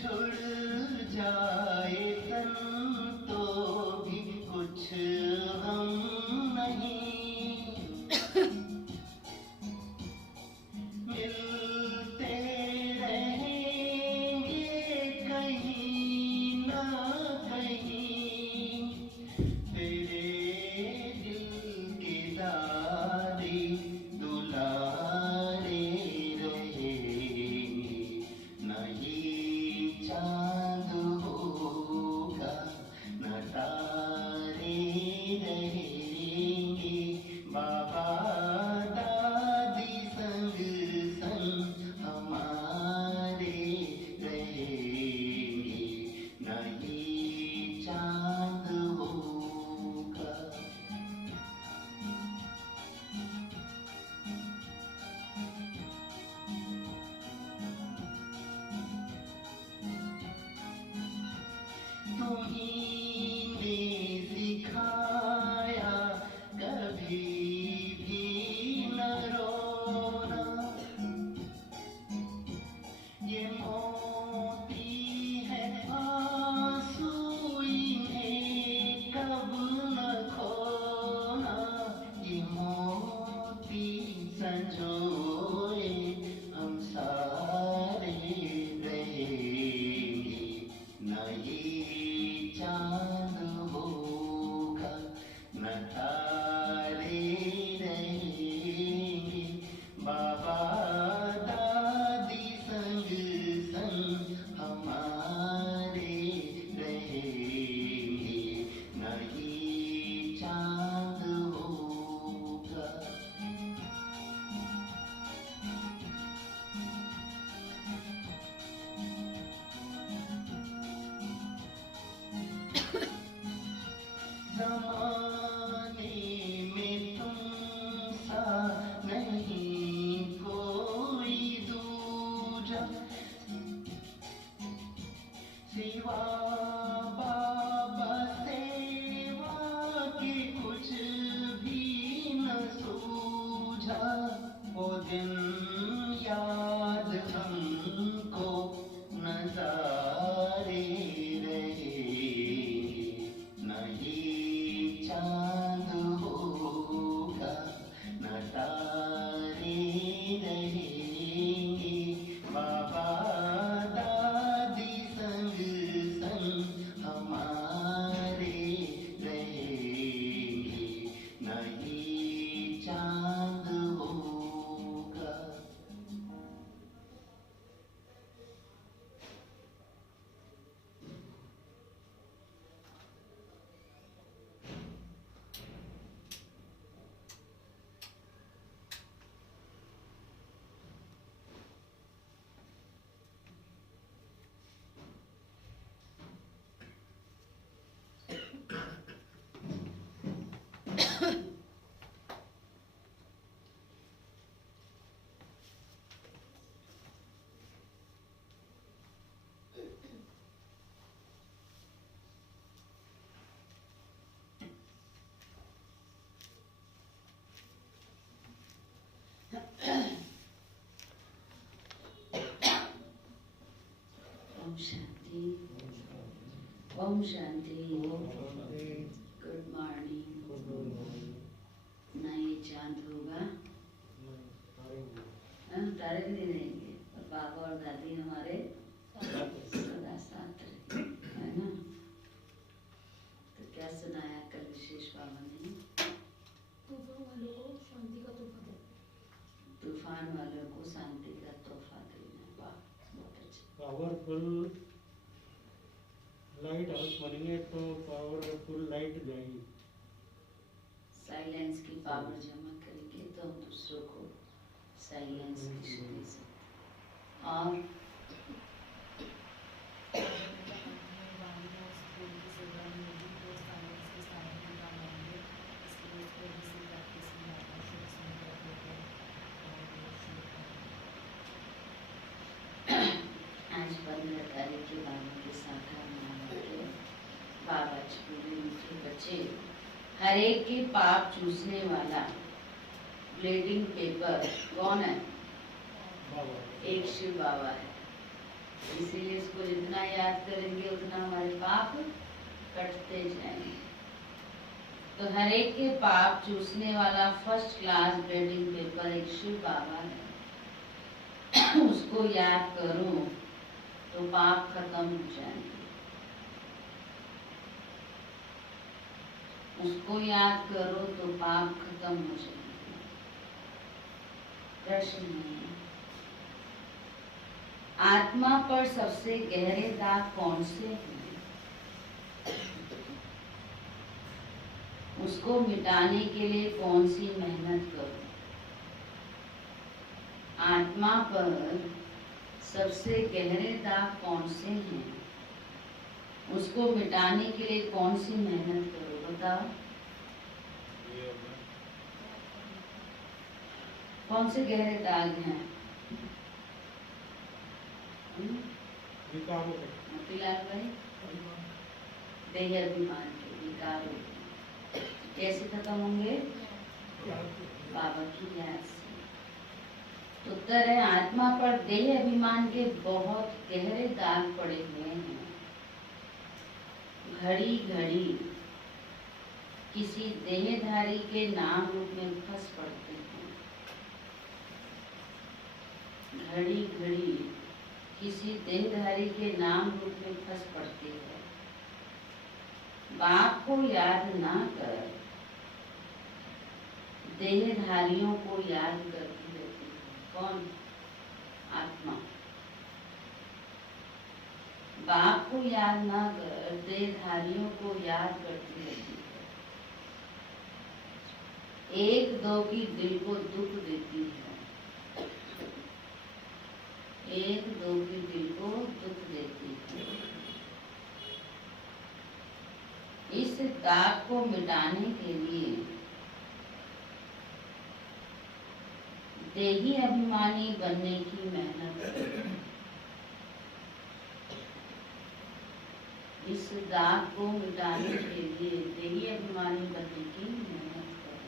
छुड़ जाए तन तो भी कुछ हम नहीं, मिलते रहेंगे कहीं ना कहीं, तेरे दिल के दारी दुलारे रहेंगे, नहीं चांद होगा न तारे रहेंगे, बाबा दादी संग संग हमारे रहेंगे, नहीं चांद होगा। तुम्हीं ने सिखाया कभी भी न रोना, ये मोती है आंसू इन्हें कब न खोना, ये मोती संजोए हम सारे रहेंगे, नहीं चांद होगा न तारे रहेंगे, बाबा दादी संग संग हमारे रहेंगे, नहीं चांद होगा। ज़माने में तुम सा नहीं कोई दूजा, सिवा बाबा सेवा के कुछ भी न सूझा, वो दिन याद हमको नज़ारे रहेंगे, नहीं चांद होगा न तारे रहेंगे, बाबा दादी संग संग हमारे रहेंगे, नहीं चांद होगा। ओम शांति, ओम शांति। Good morning. ना ये चांद होगा, तारे भी नहीं रहेंगे, और बाबा और दादी हमारे सदा साथ रहेंगे, है ना। तो क्या सुनाया कल विशेष बाबा ने? तूफान वालों को शांति का तोहफा दो। तूफान वालों को शांति का तोहफा देना। वाह, बहुत अच्छा। पावरफुल लाइट हाउस बनेंगे तो पावरफुल लाइट जाएगी। साइलेंस की पावर जमा करेंगे तो हम दूसरों को साइलेंस की दे सकते। और आज 15 तारीख के बाबा के शाखा में बाबा पूरे मीठे बच्चे, हर एक के पाप चूसने वाला ब्लेडिंग पेपर कौन है? बाबा। एक शिव बाबा है। इसीलिए इसको जितना याद करेंगे उतना हमारे पाप कटते जाएंगे। तो हर एक के पाप चूसने वाला फर्स्ट क्लास ब्लेडिंग पेपर एक शिव बाबा है। उसको याद करो तो पाप खत्म हो जाएंगे। उसको याद करो तो पाप खत्म हो जाएंगे। प्रश्न है, आत्मा पर सबसे गहरे दाग कौन से हैं? उसको मिटाने के लिए कौन सी मेहनत करो? आत्मा पर सबसे गहरे दाग कौन से हैं? उसको मिटाने के लिए कौन सी मेहनत करो? बताओ कौन से गहरे दाग हैं? मोतीलाल भाई, देह अभिमान के विकार कैसे खत्म होंगे? बाबा की याद से। उत्तर है, आत्मा पर देह अभिमान के बहुत गहरे दाग पड़े हुए हैं। घड़ी घड़ी किसी देहधारी के नाम रूप में फंस पड़ते हैं। घड़ी घड़ी किसी देहधारी के नाम रूप में फंस पड़ती है। बाप को याद ना कर देहधारियों को याद करती रहती है। कौन? आत्मा। बाप को याद ना कर देहधारियों को याद करती रहती है। एक दो की दिल को दुख देती है। एक दो की दिल को दुख देती है। इस दाग को मिटाने के लिए देही अभिमानी बनने की मेहनत करो। इस दाग को मिटाने के लिए देही अभिमानी बनने की मेहनत करो।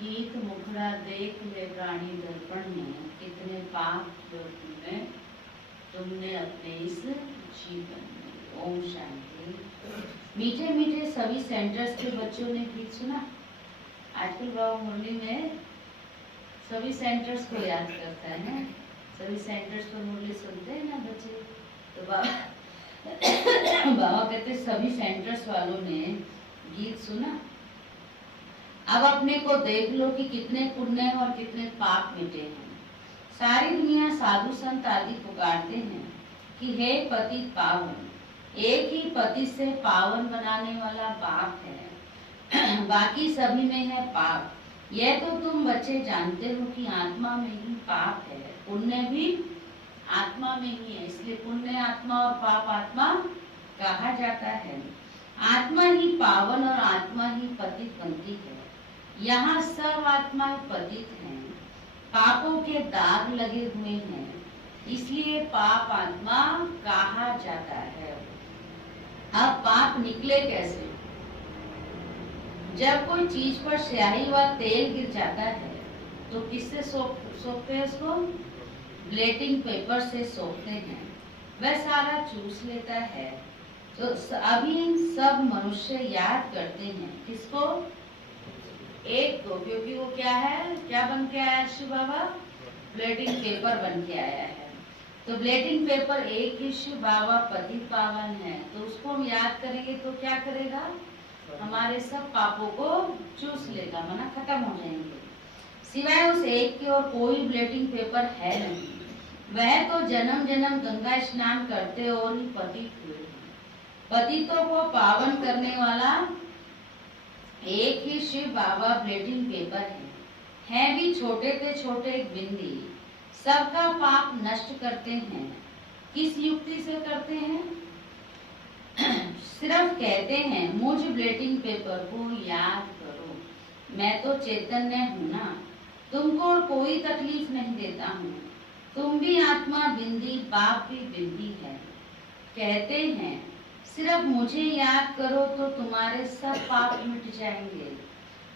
गीत मुखड़ा देख ले प्राणी दर्पण में, कितने पाप किए तुमने अपने इस जीवन में। ओम शांति। मीठे मीठे सभी सेंटर्स के बच्चों ने गीत सुना। आजकल बाबा मुरली में सभी सेंटर्स को याद करता है ना, सभी सेंटर्स पर मुरली सुनते हैं ना बच्चे। तो बाबा कहते सभी सेंटर्स वालों ने गीत सुना। अब अपने को देख लो कि कितने पुण्य और कितने पाप मिटे हैं। सारी दुनिया साधु संत आदि पुकारते हैं कि हे पतित पावन, एक ही पति से पावन बनाने वाला बाप है, बाकी सभी में है पाप। यह तो तुम बच्चे जानते हो कि आत्मा में ही पाप है, पुण्य भी आत्मा में ही है। इसलिए पुण्य आत्मा और पाप आत्मा कहा जाता है। आत्मा ही पावन और आत्मा ही पतित बनती है। यहाँ सब आत्माएं पतित हैं, पापों के दाग लगे हुए हैं, इसलिए पाप आत्मा कहा जाता है। अब पाप निकले कैसे? जब कोई चीज पर स्याही व तेल गिर जाता है तो किससे सोखते हैं उसको? ब्लेटिंग पेपर से सोखते हैं। वह सारा चूस लेता है। तो अभी सब मनुष्य याद करते हैं किसको? एक को, क्योंकि वो क्या है, क्या बन के आया शिव बाबा? ब्लेटिंग पेपर बन के आया है। तो ब्लेटिंग पेपर एक ही शिव बाबा पतित पावन है, तो उसको हम याद करेंगे तो क्या करेगा? हमारे सब पापों को चूस लेगा, मना खत्म हो जाएंगे। सिवाय उस एक के और कोई ब्लेटिंग पेपर है नहीं। वह तो जन्म जन्म गंगा स्नान करते और ही पतित हुए। पतितों को पावन करने वाला एक ही शिव बाबा ब्लेटिंग पेपर है भी छोटे से छोटे एक बिंदी। सबका पाप नष्ट करते हैं। किस युक्ति से करते हैं? सिर्फ कहते हैं मुझ ब्लेटिंग पेपर को याद करो, मैं तो चैतन्य हूँ ना, तुमको और कोई तकलीफ नहीं देता हूँ। तुम भी आत्मा बिंदी, बाप भी बिंदी है। कहते हैं सिर्फ मुझे याद करो तो तुम्हारे सब पाप मिट जाएंगे।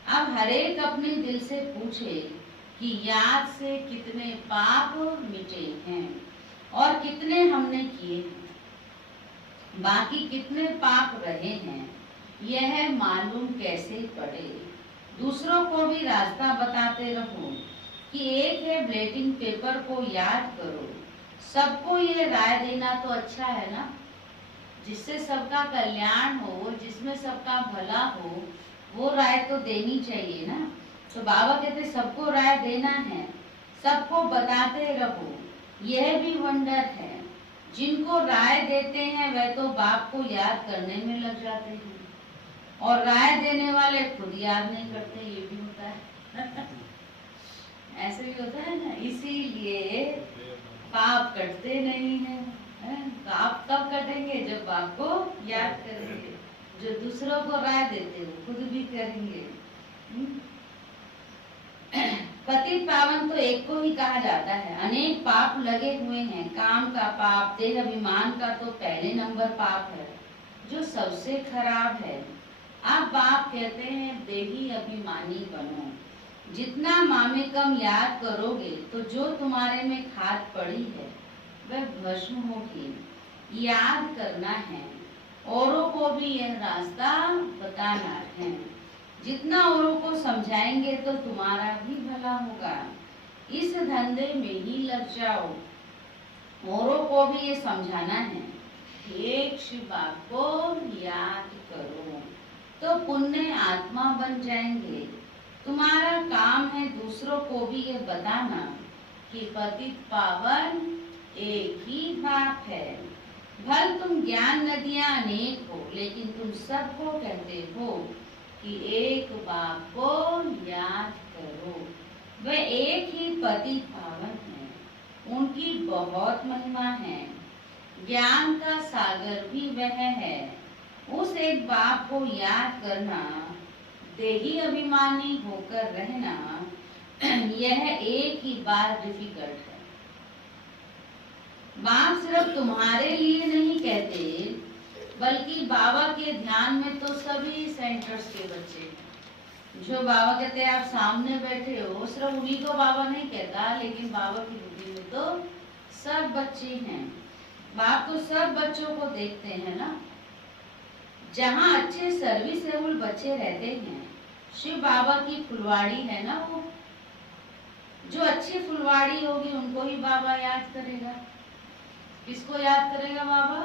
अब हर एक अपने दिल से पूछे कि याद से कितने पाप मिटे हैं और कितने हमने किए हैं, बाकी कितने पाप रहे हैं यह मालूम कैसे पड़े। दूसरों को भी रास्ता बताते रहो कि एक है ब्लेटिंग पेपर को याद करो। सबको ये राय देना तो अच्छा है ना, जिससे सबका कल्याण हो, जिसमें सबका भला हो, वो राय तो देनी चाहिए ना। तो बाबा कहते सबको राय देना है, सबको बताते रहो, यह भी वंडर है। जिनको राय देते हैं वह तो बाप को याद करने में लग जाते हैं और राय देने वाले खुद याद नहीं करते, ये भी होता है। ऐसे भी होता है ना, इसीलिए पाप कटते नहीं है। पाप तब कटेंगे जब बाप को याद करेंगे। जो दूसरों को राय देते हो खुद भी करेंगे। पतित पावन तो एक को ही कहा जाता है, अनेक पाप लगे हुए हैं। काम का पाप, देह अभिमान का तो पहले नंबर पाप है जो सबसे खराब है। आप बाप कहते हैं देही अभिमानी बनो। जितना मामेकम याद करोगे तो जो तुम्हारे में खाद पड़ी है वह भस्म होगी। याद करना है, औरों को भी यह रास्ता बताना है। जितना औरों को समझाएंगे तो तुम्हारा भी भला होगा। इस धंधे में ही लग जाओ। औरों को भी ये समझाना है, एक शिव बाप को याद करो तो पुण्य आत्मा बन जाएंगे। तुम्हारा काम है दूसरों को भी ये बताना कि पतित पावन एक ही बाप है। भल तुम ज्ञान नदियां अनेक हो, लेकिन तुम सबको कहते हो कि एक बाप को याद करो। वह एक ही पतित पावन है, उनकी बहुत महिमा है। ज्ञान का सागर भी वह है। उस एक बाप को याद करना, देही अभिमानी होकर रहना, यह एक ही बार डिफिकल्ट है। बाप सिर्फ तुम्हारे लिए नहीं कहते, बल्कि बाबा के ध्यान में तो सभी सेंटर्स के बच्चे हैं। जो बाबा कहते हैं आप सामने बैठे हो, सिर्फ उन्हीं को बाबा नहीं कहता, लेकिन बाबा की बुद्धि में तो सब बच्चे हैं। बाप तो सब बच्चों को देखते हैं ना। जहाँ अच्छे सर्विसेबल बच्चे रहते हैं, शिव बाबा की फुलवाड़ी है ना, वो जो अच्छी फुलवाड़ी होगी उनको ही बाबा याद करेगा। किसको याद करेगा बाबा?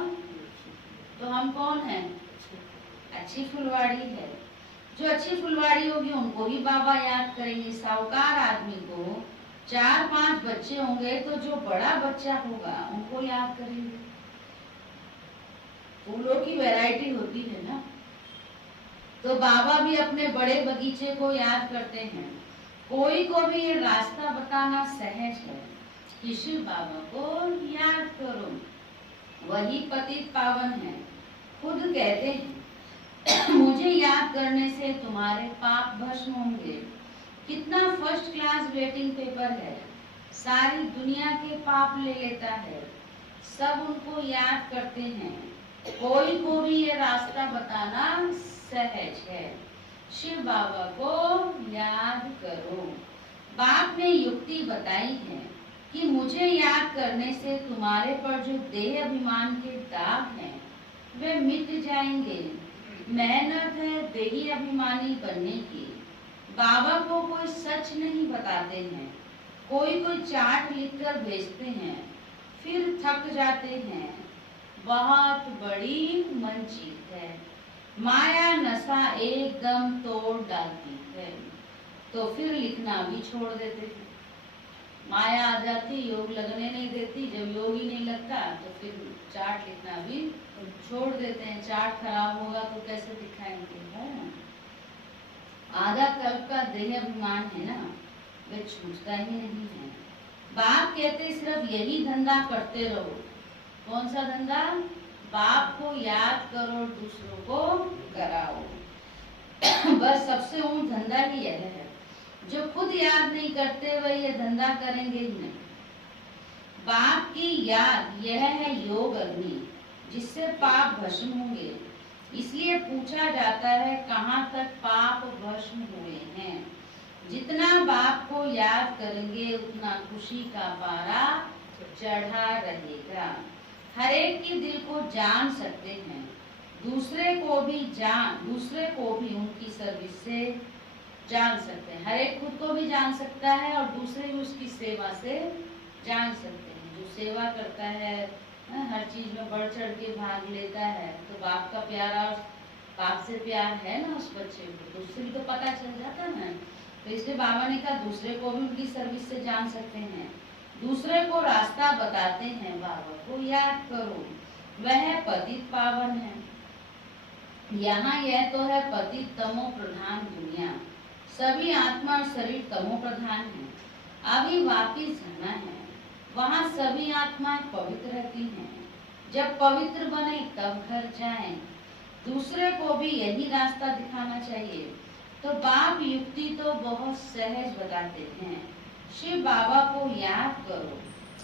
तो हम कौन हैं? अच्छी फुलवाड़ी है। जो अच्छी फुलवाड़ी होगी उनको ही बाबा याद करेंगे। साहूकार आदमी को 4-5 बच्चे होंगे तो जो बड़ा बच्चा होगा उनको याद करेंगे। फूलों की वैरायटी होती है ना, तो बाबा भी अपने बड़े बगीचे को याद करते हैं। कोई को भी ये रास्ता बताना सहज है कि शिव बाबा को याद करो, वही पतित पावन है। खुद कहते हैं मुझे याद करने से तुम्हारे पाप भस्म होंगे। कितना फर्स्ट क्लास वेटिंग पेपर है, सारी दुनिया के पाप ले लेता है, सब उनको याद करते हैं। कोई को भी ये रास्ता बताना सहज है। शिव बाबा को याद करो। बाप ने युक्ति बताई है कि मुझे याद करने से तुम्हारे पर जो देह अभिमान के दाग हैं वे मिट जाएंगे। मेहनत है देही अभिमानी बनने की। बाबा को कोई सच नहीं बताते हैं, कोई कोई चार्ट लिखकर भेजते हैं, फिर थक जाते हैं। बहुत बड़ी मंचीत है, माया नशा एकदम तोड़ डालती है, तो फिर लिखना भी छोड़ देते हैं। माया आ जाती, योग लगने नहीं देती, जब योग ही नहीं लगता तो फिर चार्ट लिखना भी छोड़ देते हैं। चार्ट खराब होगा तो कैसे दिखाएंगे, है ना। आधा कल्प का देह अभिमान है ना, वे छूटता ही नहीं है। बाप कहते सिर्फ यही धंधा करते रहो। कौन सा धंधा? बाप को याद करो, दूसरों को कराओ। बस सबसे ऊंचा धंधा ही यह है। जो खुद याद नहीं करते वह ये धंधा करेंगे ही नहीं। बाप की याद यह है योग अग्नि, जिससे पाप भस्म होंगे। इसलिए पूछा जाता है कहाँ तक पाप भस्म हुए हैं। जितना बाप को याद करेंगे उतना खुशी का पारा चढ़ा रहेगा। हर एक के दिल को जान सकते हैं, दूसरे को भी उनकी सर्विस से जान सकते हैं। हर एक खुद को भी जान सकता है और दूसरे भी उसकी सेवा से जान सकते हैं। जो सेवा करता है, हर चीज में बढ़ चढ़ के भाग लेता है, तो बाप का प्यारा, बाप से प्यार है ना उस बच्चे को, तो उससे भी तो पता चल जाता है। तो इसलिए बाबा ने कहा दूसरे को भी उनकी सर्विस से जान सकते हैं, दूसरे को रास्ता बताते हैं। बाबा को याद करो, वह पतित पावन है। यहाँ यह तो है पतित तमो प्रधान दुनिया, सभी आत्मा और शरीर तमो प्रधान है। अभी वापिस जाना है, वहाँ सभी आत्माएं पवित्र रहती हैं। जब पवित्र बने तब घर जाएं। दूसरे को भी यही रास्ता दिखाना चाहिए। तो बाप युक्ति तो बहुत सहज बताते हैं। शिव बाबा को याद करो,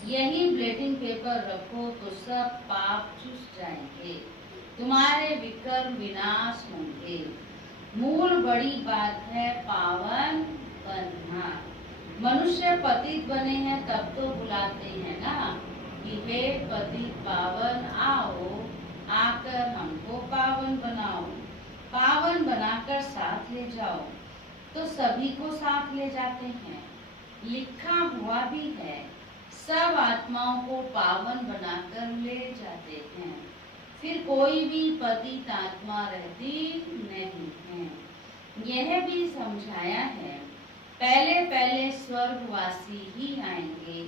यही ब्लेटिंग पेपर रखो तो सब पाप चूस जाएंगे, तुम्हारे विकर्म विनाश होंगे। मूल बड़ी बात है पावन बनना। मनुष्य पतित बने हैं तब तो बुलाते हैं ना कि हे पतित पावन आओ, आकर हमको पावन बनाओ, पावन बनाकर साथ ले जाओ। तो सभी को साथ ले जाते हैं। लिखा हुआ भी है, सब आत्माओं को पावन बनाकर ले जाते हैं। फिर कोई भी पतित आत्मा रहती नहीं है। यह भी समझाया है, पहले पहले स्वर्गवासी ही आएंगे।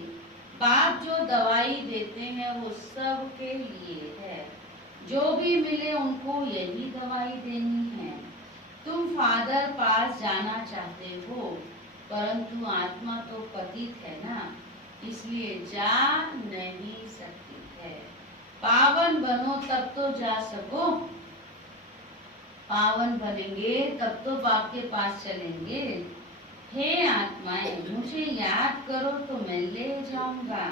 बाप जो दवाई देते हैं वो सब के लिए है, जो भी मिले उनको यही दवाई देनी है। तुम फादर पास जाना चाहते हो, परंतु आत्मा तो पतित है ना, इसलिए जा नहीं सकती है। पावन बनो तब तो जा सको, पावन बनेंगे तब तो बाप के पास चलेंगे। हे आत्माएं, मुझे याद करो तो मैं ले जाऊंगा,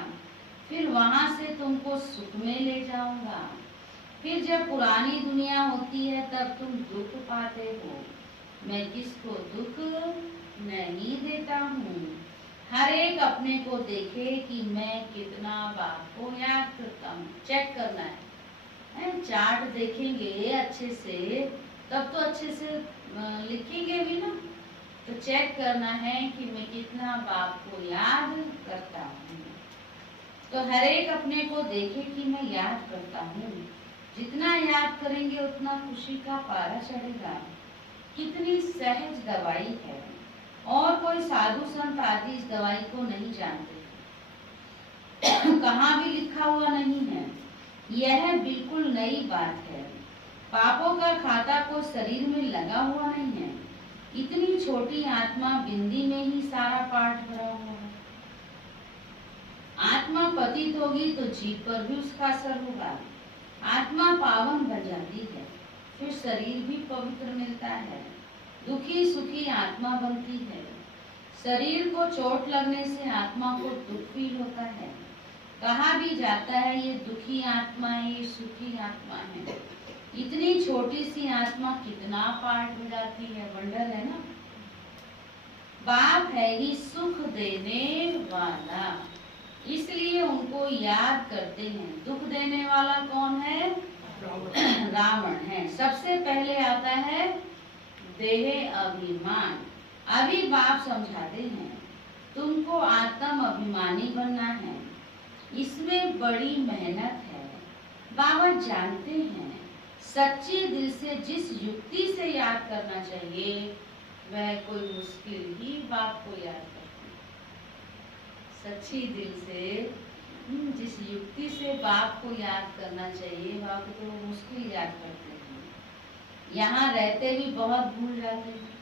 फिर वहां से तुमको सुख में ले जाऊंगा। फिर जब पुरानी दुनिया होती है तब तुम दुख पाते हो, मैं किसको दुख नहीं देता हूँ। हर एक अपने को देखे कि मैं कितना बाप को याद करता हूँ। चेक करना है, चार्ट देखेंगे अच्छे से तब तो अच्छे से लिखेंगे भी ना। तो चेक करना है कि मैं कितना बाप को याद करता हूँ। तो हर एक अपने को देखे कि मैं याद करता हूँ। जितना याद करेंगे उतना खुशी का पारा चढ़ेगा। कितनी सहज दवाई है, और कोई साधु संत आदि इस दवाई को नहीं जानते। कहाँ भी लिखा हुआ नहीं है। यह बिल्कुल नई बात है। पापों का खाता को शरीर में लगा हुआ नहीं है। इतनी छोटी आत्मा बिंदी में ही सारा पाठ भरा हुआ है। आत्मा पतित होगी तो जीव पर भी उसका असर होगा। आत्मा पावन बन जाती है, फिर शरीर भी पवित्र मिलता है। दुखी सुखी आत्मा बनती है। शरीर को चोट लगने से आत्मा को दुख फील होता है। कहा भी जाता है ये दुखी आत्मा है, ये सुखी आत्मा है। इतनी छोटी सी आत्मा कितना पाठ हो जाती है, वंडर है ना। बाप है ही सुख देने वाला, इसलिए उनको याद करते हैं। दुख देने वाला कौन है? रावण है। सबसे पहले आता है देह अभिमान। अभी बाप समझाते हैं तुमको आत्म अभिमानी बनना है, इसमें बड़ी मेहनत है। बाबा जानते हैं सच्चे दिल से जिस युक्ति से याद करना चाहिए वह कोई मुश्किल ही बाप को याद करती है। सच्ची दिल से जिस युक्ति से बाप को याद करना चाहिए बाप को तो मुश्किल याद करते हैं। यहाँ रहते भी बहुत भूल जाते हैं।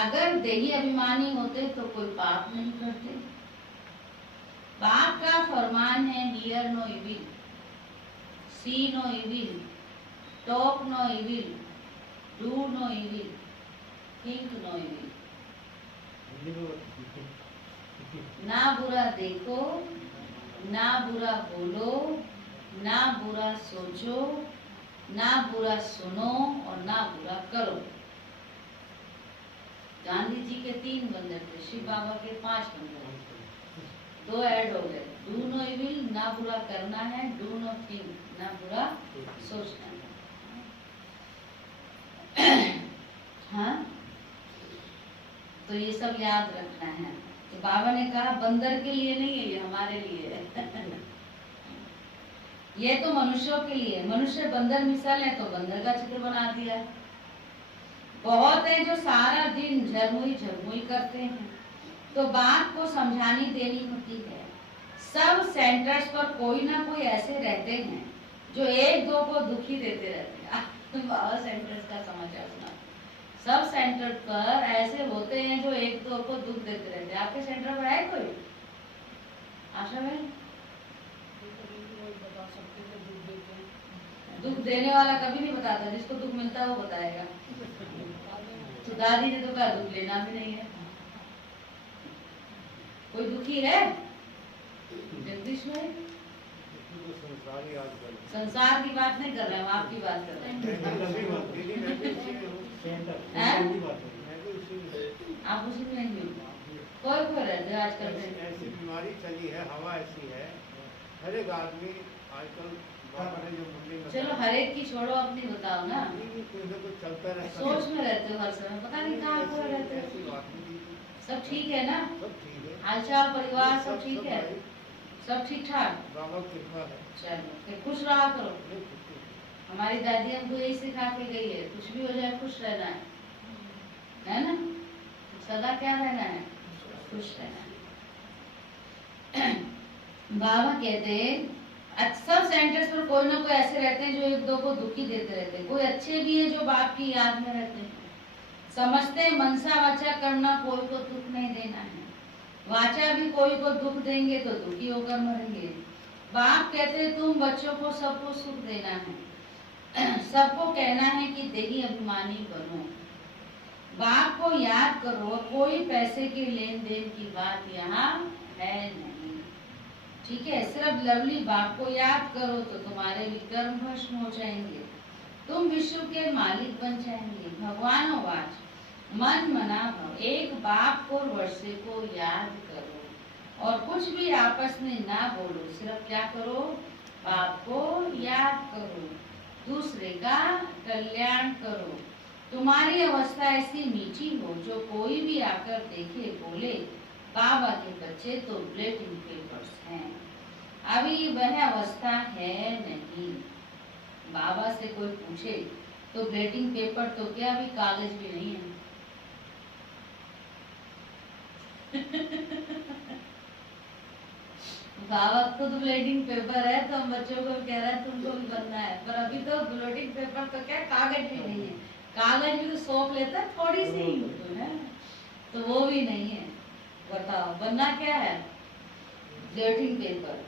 अगर देही अभिमानी होते तो कोई पाप नहीं करते। बाप का फरमान है hear no evil, see no evil, talk no evil, do no evil, think no evil. ना बुरा देखो, ना बुरा बोलो, ना बुरा सोचो, ना बुरा सुनो और ना बुरा करो। गांधी जी के 3 बंदर थे, शिव बाबा के 5 बंदर, 2 ऐड हो गए। डू नो इविल, ना बुरा करना है, डू नो थिंक, ना बुरा सोचना है। हाँ, तो ये सब याद रखना है। तो बाबा ने कहा बंदर के लिए नहीं है, ये हमारे लिए है। ये तो मनुष्यों के लिए, मनुष्य बंदर मिसाल है तो बंदर का चित्र बना दिया। बहुत है जो सारा दिन झरमुई झरमुई करते हैं, तो बात को समझानी देनी होती है। सब सेंटर्स पर कोई ना कोई ऐसे रहते हैं जो एक दो को दुखी देते रहते हैं। बाबा सेंटर्स का समाचार सुना। सब सेंटर पर ऐसे होते हैं जो एक दो को दुख देते रहते हैं। आपके सेंटर पर है कोई? आशा भाई, बता सकते हैं दुख देते हैं। दुख देने वाला कभी नहीं बताता, जिसको दुख मिलता है वो बताएगा। तो दादी ने तो कहा दुख लेना भी नहीं है। कोई दुखी है जगदीश भाई? संसार की बात नहीं कर रहे हैं, हम आपकी बात कर रहे हैं। आप उसी में नहीं हो। कोई कोई रहते हैं आजकल में। ऐसी बीमारी चली है, हवा ऐसी है, हर एक आदमी आजकल जो मुंडे चलो हर एक की छोड़ो, अपनी बताओ ना। कुछ चलता रहता सोच में रहते हो हर समय, पता नहीं कहाँ खोए रहते हो। ऐसी बात नहीं थी। सब ठीक है ना? सब ठीक है, हालचाल परिवार सब ठीक है? भाई, सब ठीक ठाक? बाबा की कृपा है। चलो फिर खुश रहा करो। नहीं, कुछ नहीं। हमारी दादी हमको यही सिखा के गई है, कुछ भी हो जाए खुश रहना है ना? सदा क्या रहना है? खुश रहना है। बाबा कहते हैं सब सेंटर्स पर कोई ना कोई ऐसे रहते हैं जो एक दो को दुखी देते रहते हैं। कोई अच्छे भी है जो बाप की याद में रहते हैं। समझते हैं मनसा वाचा करना, कोई को दुख नहीं देना है। वाचा भी कोई को दुख देंगे तो दुखी होकर मरेंगे। बाप कहते हैं तुम बच्चों को सबको सुख देना है, सबको कहना है कि देही अभिमानी बनो। बाप को याद करो, कोई पैसे के लेन देन की बात यहाँ है नहीं। ठीक है, सिर्फ लवली बाप को याद करो तो तुम्हारे भी कर्म भस्म हो जाएंगे, तुम विश्व के मालिक बन जाएंगे। भगवान वाच मन मना भव, एक बाप को वर्षे को याद करो और कुछ भी आपस में ना बोलो, सिर्फ क्या करो? बाप को याद करो, दूसरे का कल्याण करो। तुम्हारी अवस्था ऐसी मीठी हो जो कोई भी आकर देखे बोले बाबा के बच्चे तो ब्लेटिंग पेपर्स हैं। अभी वह अवस्था है नहीं। बाबा से कोई पूछे तो ब्लेटिंग पेपर तो क्या, अभी कागज भी नहीं है। बाबा खुद ब्लेटिंग पेपर है तो हम बच्चों को कह रहे हैं तुमको भी बनना है, पर अभी तो ब्लेटिंग पेपर तो क्या, कागज भी नहीं है। कागज भी तो सौंप लेता है थोड़ी सी ही तो है, तो वो भी नहीं है। बताओ बनना क्या है? ब्लेटिंग पेपर।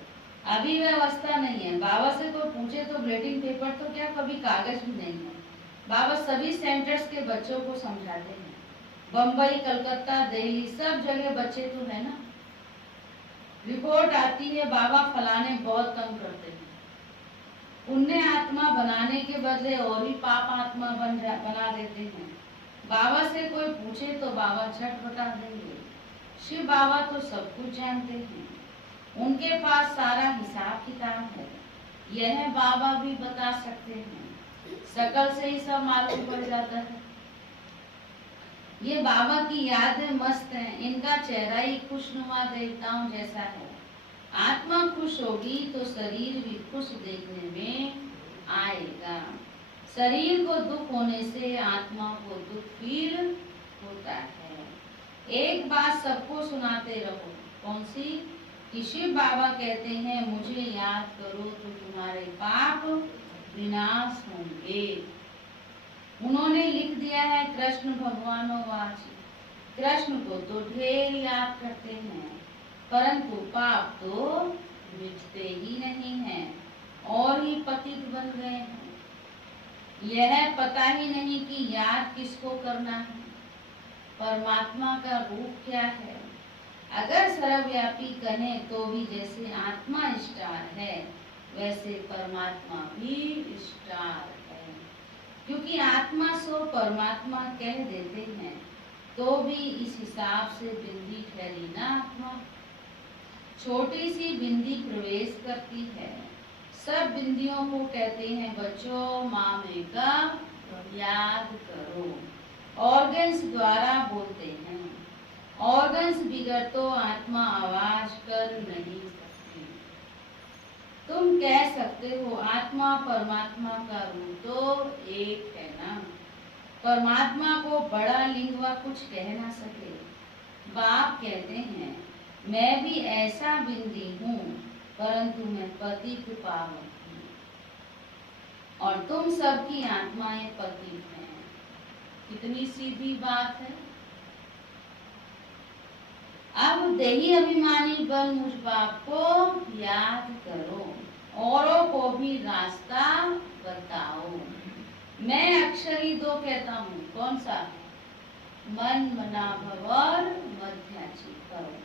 अभी वह अवस्था नहीं है। बाबा से कोई पूछे तो ब्लेटिंग पेपर तो क्या, कभी कागज भी नहीं है। बाबा सभी सेंटर्स के बच्चों को समझाते हैं। बम्बई, कलकत्ता, दिल्ली, सब जगह बच्चे तो है ना। रिपोर्ट आती है बाबा फलाने बहुत तंग करते हैं, पुण्य आत्मा बनाने के बदले और ही पाप आत्मा बना देते हैं। बाबा से कोई पूछे तो बाबा झट बता देंगे। शिव बाबा तो सब कुछ जानते हैं, उनके पास सारा हिसाब किताब है। यह बाबा भी बता सकते हैं, शकल से ही सब मालूम पड़ जाता है। ये बाबा की यादें मस्त हैं, इनका चेहरा ही खुशनुमा देवताओं जैसा है। आत्मा खुश होगी तो शरीर भी खुश देखने में आएगा। शरीर को दुख होने से आत्मा को दुख फील होता है। एक बात सबको सुनाते रहो, कौन सी? कि शिव बाबा कहते हैं मुझे याद करो तो तुम्हारे पाप विनाश होंगे। उन्होंने लिख दिया है कृष्ण भगवानो वाच, कृष्ण को तो ढेर याद करते हैं परंतु पाप तो मिटते ही नहीं हैं और ही पतित बन गए हैं। यह पता ही नहीं कि याद किसको करना है, परमात्मा का रूप क्या है। अगर सर्वव्यापी कहें तो भी जैसे आत्मा स्टार है वैसे परमात्मा भी स्टार है, क्योंकि आत्मा सो परमात्मा कह देते हैं। तो भी इस हिसाब से बिंदी ठहरी ना आत्मा। छोटी सी बिंदी प्रवेश करती है, सब बिंदियों को कहते हैं बच्चों मामे का याद करो। ऑर्गन्स द्वारा बोलते हैं, ऑर्गन्स बिगड़ तो आत्मा आवाज कर नहीं सकती। तुम कह सकते हो आत्मा परमात्मा का रूप तो एक है ना। परमात्मा को बड़ा लिंग व कुछ कह ना सके। बाप कहते हैं मैं भी ऐसा बिंदी हूँ, परंतु मैं पतित पावन हूँ और तुम सबकी आत्माएं पतित हैं। कितनी सीधी बात है। अब देही अभिमानी बन मुझ बाप को याद करो, औरों को भी रास्ता बताओ। मैं अक्षरी दो कहता हूँ, कौन सा? मन, मना, भव और मध्याची करो।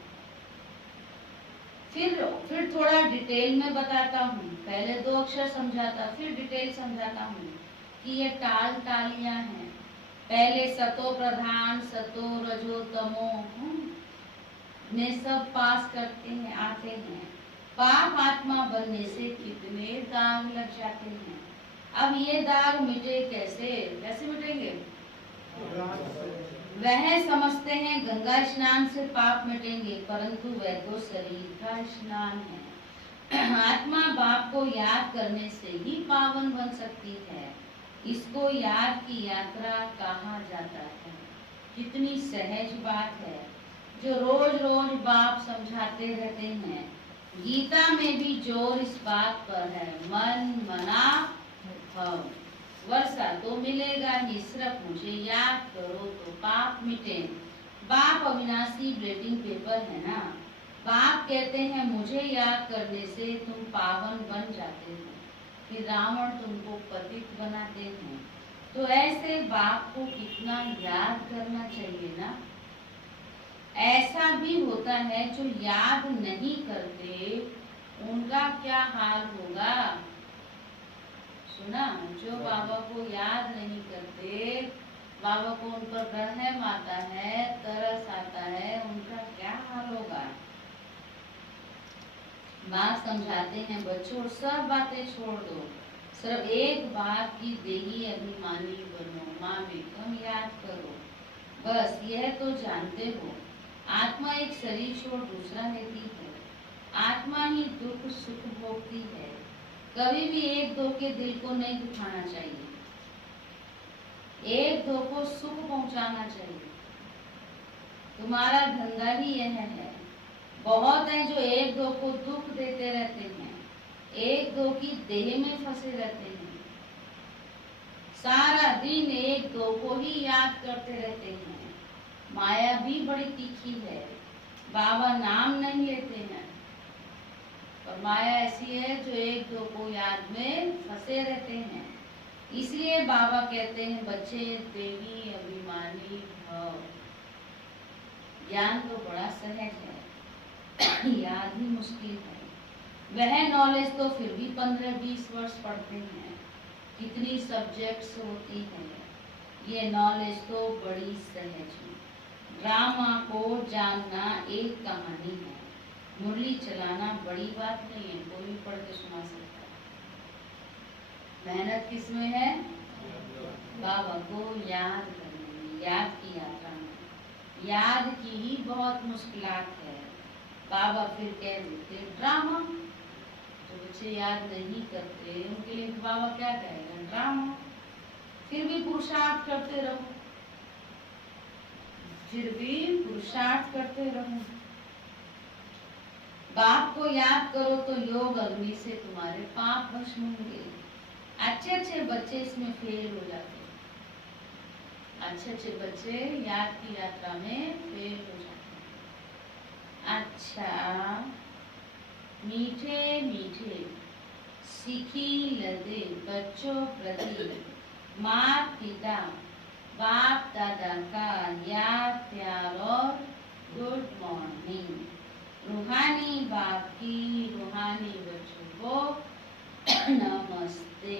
फिर थोड़ा डिटेल में बताता हूँ। पहले 2 अक्षर समझाता, फिर डिटेल समझाता हूँ कि ये टाल टालियां हैं। पहले सतो प्रधान, सतो रजो तमो में सब पास करते हैं, आते हैं। पाप आत्मा बनने से कितने दाग लग जाते हैं। अब ये दाग मिटे कैसे? कैसे मिटेंगे? वह समझते हैं गंगा स्नान से पाप मिटेंगे, परंतु वह तो शरीर का स्नान है। आत्मा बाप को याद करने से ही पावन बन सकती है। इसको याद की यात्रा कहा जाता है। कितनी सहज बात है जो रोज रोज बाप समझाते रहते हैं। गीता में भी जोर इस बात पर है, मन मना भव। वर्षा तो मिलेगा ही, सिर्फ मुझे याद करो तो पाप मिटे। बाप अविनाशी ब्लेटिंग पेपर है ना। बाप कहते हैं मुझे याद करने से तुम पावन बन जाते हो, फिर रावण तुमको पतित बनाते हैं। तो ऐसे बाप को कितना याद करना चाहिए ना। ऐसा भी होता है जो याद नहीं करते, उनका क्या हाल होगा? सुना? जो बाबा को याद नहीं करते, बाबा को उन पर रहम आता है, तरस आता है, उनका क्या हाल होगा? बात समझाते हैं बच्चों, सब बातें छोड़ दो, सिर्फ एक बात की देही अभिमानी बनो, माँ बेगम याद करो। बस यह तो जानते हो आत्मा एक शरीर छोड़ दूसरा लेती है। आत्मा ही दुख सुख भोगती है। कभी भी एक दो के दिल को नहीं दुखाना चाहिए, एक दो को सुख पहुंचाना चाहिए। तुम्हारा धंधा ही यह है। बहुत हैं जो एक दो को दुख देते रहते हैं, एक दो की देह में फंसे रहते हैं, सारा दिन एक दो को ही याद करते रहते हैं। माया भी बड़ी तीखी है। बाबा नाम नहीं लेते हैं, और माया ऐसी है जो एक दो को याद में फंसे रहते हैं। इसलिए बाबा कहते हैं बच्चे देवी अभिमानी भव। ज्ञान तो बड़ा सहज है, याद ही मुश्किल है। वह नॉलेज तो फिर भी 15-20 वर्ष पढ़ते हैं। कितनी सब्जेक्ट्स होती हैं, ये नॉलेज तो बड़ी सहज है। ड्रामा को जानना एक कहानी है, मुरली चलाना बड़ी बात नहीं है, कोई भी पढ़ के सुना सकता है। मेहनत किसमें है? बाबा को याद करने में, याद की यात्रा में। याद की ही बहुत मुश्किलात है। बाबा फिर कह देते ड्रामा। जो बच्चे याद नहीं करते उनके लिए बाबा क्या कहेगा? ड्रामा। फिर भी पुरुषार्थ करते रहो, फिर भी पुरुषार्थ करते रहो। बाप को याद करो तो योग अग्नि से तुम्हारे पाप भस्म होंगे। अच्छे अच्छे बच्चे इसमें फेल हो जाते हैं। अच्छे अच्छे बच्चे याद की यात्रा में फेल हो जाते हैं। अच्छा, मीठे मीठे सीखी लदे बच्चों प्रति माता पिता बाप दादा का याद प्यार और गुड मॉर्निंग। रूहानी बाप की रूहानी बच्चों को नमस्ते।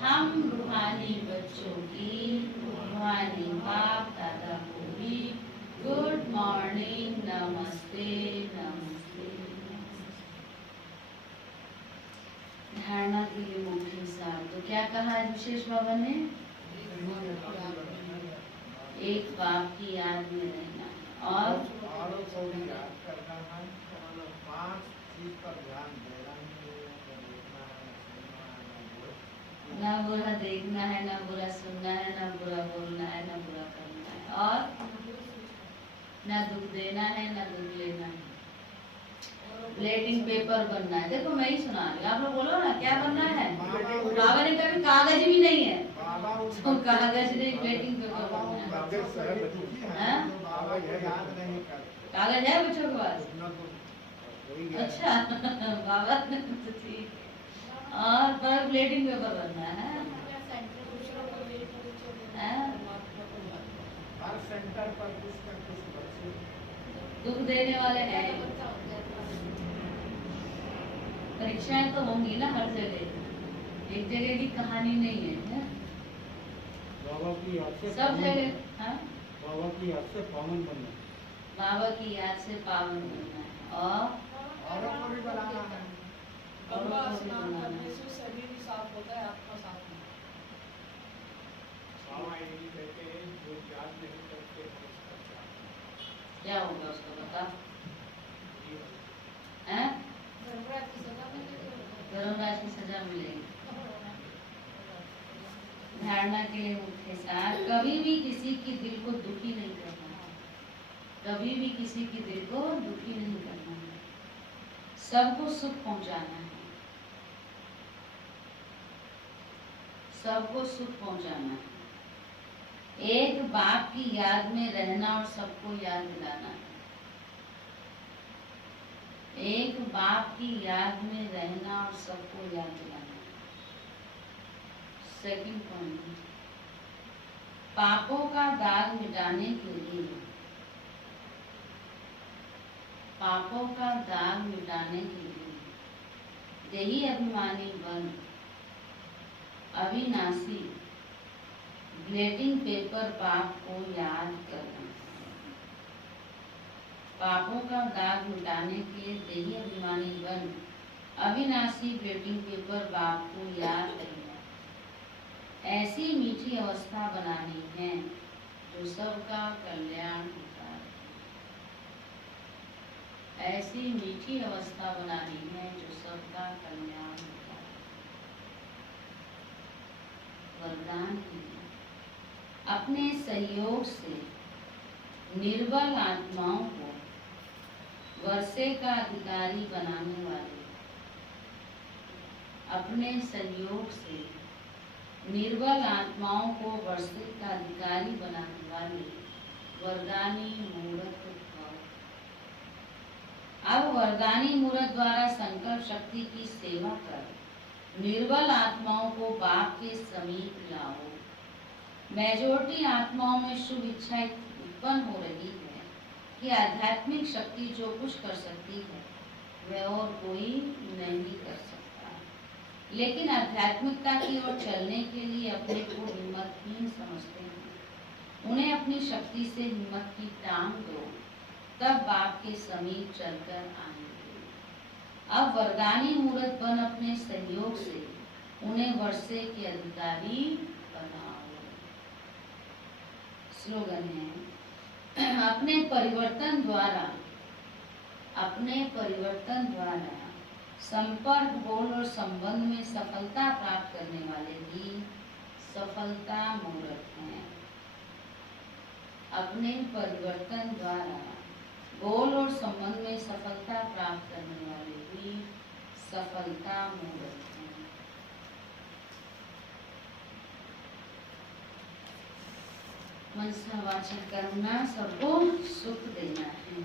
हम रूहानी बच्चों की रूहानी बाप दादा को भी कहा है विशेष बाबा ने? एक बाप की याद में रहना और औरों को भी याद करना है, मतलब 5 चीज पर ध्यान देना है, ना बुरा देखना है, ना बुरा सुनना है, ना बुरा बोलना है, ना बुरा करना है और ना दुख देना है, ना दुख लेना है। ब्लेटिंग पेपर बनना है। देखो मैं ही सुना रही हूँ, आप लोग बोलो ना क्या बनना है। बाबा ने कभी कागज भी नहीं है तो कागज नहीं, ब्लेटिंग पेपर बनना है। कागज है बच्चों के पास? अच्छा बाबा ने तो ठीक है। और पर ब्लेटिंग पेपर बनना है। हर सेंटर पर कुछ न कुछ बच्चे दुख देने वाले हैं। परीक्षाएं तो होंगी ना हर जगह, एक जगह की कहानी नहीं है, बाबा की याद से सब जगह। हाँ, बाबा की याद से पावन बनना। बाबा की याद से पावन बनना है और औरों को भी बनाना है। गंगा स्नान करने से शरीर ही साफ होता है, आत्मा साफ नहीं। बाबा यही कहते हैं जो याद नहीं करते हैं उसका क्या होगा उसका बता। हैं? धर्मराज की सजा मिलेगी। धर्मराज की सजा मिलेगी। धारणा के लिए मुख्य सार, कभी भी किसी की दिल को दुखी नहीं करना, कभी भी किसी की दिल को दुखी नहीं करना है, सबको सुख पहुंचाना है, सबको सुख पहुंचाना है। एक बाप की याद में रहना और सबको याद दिलाना है। एक बाप की याद में रहना और सबको याद दिलाना है। सेकंड पॉइंट, पापों का दाग मिटाने के लिए, पापों का दाग मिटाने के लिए यही अभिमानी बन अविनाशी ब्लेटिंग पेपर बाप को याद करना। पापों का दाग मिटाने के लिए देही अभिमानी बन अविनाशी ब्लेटिंग पेपर बाप को याद करना। ऐसी मीठी अवस्था बनानी है जो सबका कल्याण होता है। ऐसी मीठी अवस्था बनानी है जो सबका कल्याण होता है। वरदान की, अपने सहयोग से निर्बल आत्माओं को वर्षे का अधिकारी बनाने वाले, अपने सहयोग से निर्बल आत्माओं को वर्षे का अधिकारी बनाने वाले वरदानी मूर्त भव। अब वरदानी मूर्त द्वारा संकल्प शक्ति की सेवा कर निर्बल आत्माओं को बाप के समीप लाओ। मेजोरिटी आत्माओं में शुभ इच्छा उत्पन्न हो रही है कि आध्यात्मिक शक्ति जो कुछ कर सकती है वह और कोई नहीं कर सकता, लेकिन आध्यात्मिकता की ओर चलने के लिए अपने को हिम्मतहीन समझते हैं। उन्हें अपनी शक्ति से हिम्मत की टांग दो, तब बाप के समीप चलकर आएंगे। अब वरदानी मूर्त बन अपने सहयोग से उन्हें वर्षे के अधिकारी बनाओ। स्लोगन है, अपने परिवर्तन द्वारा संपर्क, बोल और संबंध में सफलता प्राप्त करने वाले ही सफलता मूर्त हैं। अपने परिवर्तन द्वारा बोल और संबंध में सफलता प्राप्त करने वाले ही सफलता मूर्त हैं। मन से वाचक करना, सबको सुख देना है।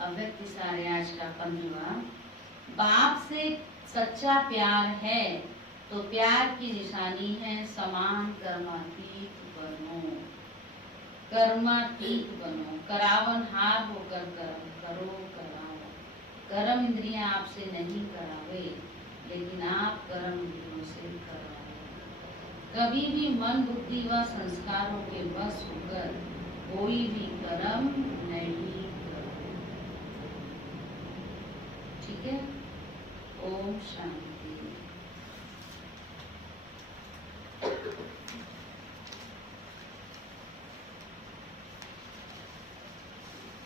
अव्यक्त सारे आज का 15वां, बाप से सच्चा प्यार है तो प्यार की निशानी है समान कर्मातीत बनो। कर्मातीत बनो, करावन हार होकर कर्म करो कराओ। कर्म इंद्रियां आपसे नहीं करावे, लेकिन आप कर्म इंद्रियों से कराओ। कभी भी मन, बुद्धि व संस्कारों के बस होकर कोई भी कर्म नहीं करो। ठीक है। ओम शांति।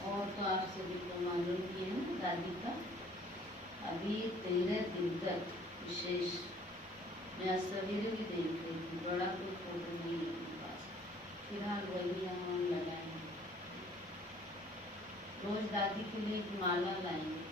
और तो आप सभी को मालूम ही है ना दादी का। अभी 13 दिन तक विशेष, मैं आज सवेरे भी देख रही थी, बड़ा कोई फोटो नहीं है मेरे पास, फिलहाल वही हम लगाए हैं। रोज दादी के लिए एक माला लाएंगे,